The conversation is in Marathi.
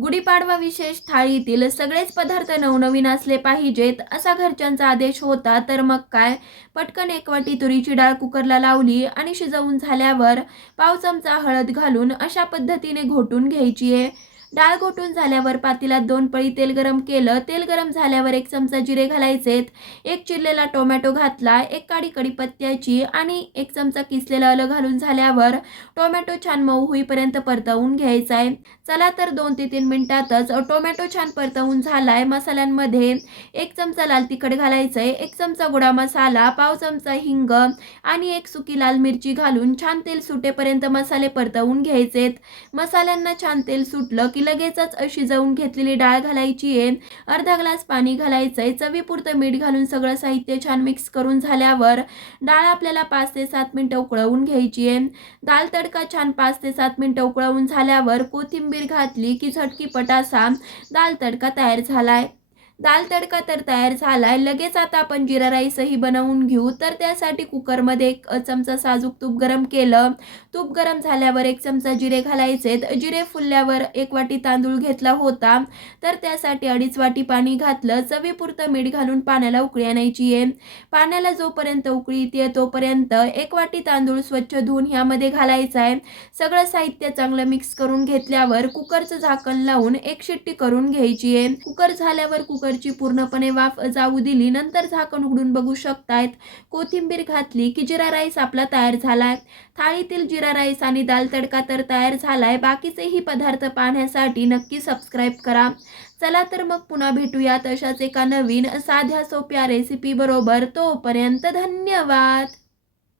गुढीपाडवा विशेष थाळीतील सगळेच पदार्थ नवनवीन असले पाहिजेत असा घरच्यांचा आदेश होता. तर मग काय, पटकन एक वाटी तुरीची डाळ कुकरला लावली आणि शिजवून झाल्यावर पाव चमचा हळद घालून अशा पद्धतीने घोटून घ्यायची आहे. डाळ घोटून झाल्यावर पातेल्यात 2 पळी तेल गरम केलं. तेल गरम झाल्यावर 1 चमचा जिरे घालायचेत, 1 चिरलेला टोमॅटो घातला, 1 काडी कढीपत्त्याची आणि 1 चमचा किसलेलं आलं घालून झाल्यावर टोमॅटो छान मऊ होईपर्यंत परतवून घ्यायचा आहे. चला तर 2 ते 3 मिनिटातच टोमॅटो छान परतवून झालाय. मसाल्यांमध्ये 1 चमचा लाल तिखट घालायचंय, 1 चमचा गोडा मसाला, पाव चमचा हिंग आणि 1 सुकी लाल मिरची घालून छान तेल सुटेपर्यंत मसाले परतवून घ्यायचेत. मसाल्यांना छान तेल सुटलं की लगेचच शिजवून घेतलेली डाळ घालायची आहे. अर्धा ग्लास पाणी घालायचंय. चवीपुरतं मीठ घालून सगळं साहित्य छान मिक्स करून झाल्यावर डाळ आपल्याला 5 ते 7 मिनिटं उकळवून घ्यायची आहे. दाल तडका छान 5 ते 7 मिनिटं उकळवून झाल्यावर कोथिंबीर घातली की झटकीपट असा दाल तडका तयार झालाय. दाल तडका तर तयार झालाय. लगेच आता आपण जिरा राईसही बनवून घेऊ. तर त्यासाठी कुकरमध्ये 1 चमचा साजूक तूप गरम केलं. तूप गरम झाल्यावर 1 चमचा जिरे घालायचेत. जिरे फुलल्यावर 1 वाटी तांदूळ घेतला होता, तर त्यासाठी 2.5 वाटी पाणी घातलं. चवीपुरतं मीठ घालून पाण्याला उकळी आणायची आहे. पाण्याला जोपर्यंत उकळी येते तोपर्यंत 1 वाटी तांदूळ स्वच्छ धुवून ह्यामध्ये घालायचा आहे. सगळं साहित्य चांगलं मिक्स करून घेतल्यावर कुकरचं झाकण लावून 1 शिट्टी करून घ्यायची आहे. कुकर झाल्यावर कुकरची पूर्णपणे वाफ जाऊ दिली. नंतर झाकण उघडून बघू शकतायत. कोथिंबीर घातली की जिरा राईस आपला तयार झालाय. थाळीतील जिरा राईस आणि दाल तडका तर तयार झालाय. बाकीचेही पदार्थ पाहण्यासाठी नक्की सबस्क्राईब करा. चला तर मग पुन्हा भेटूयात अशाच एका नवीन साध्या सोप्या रेसिपी बरोबर. तोपर्यंत धन्यवाद.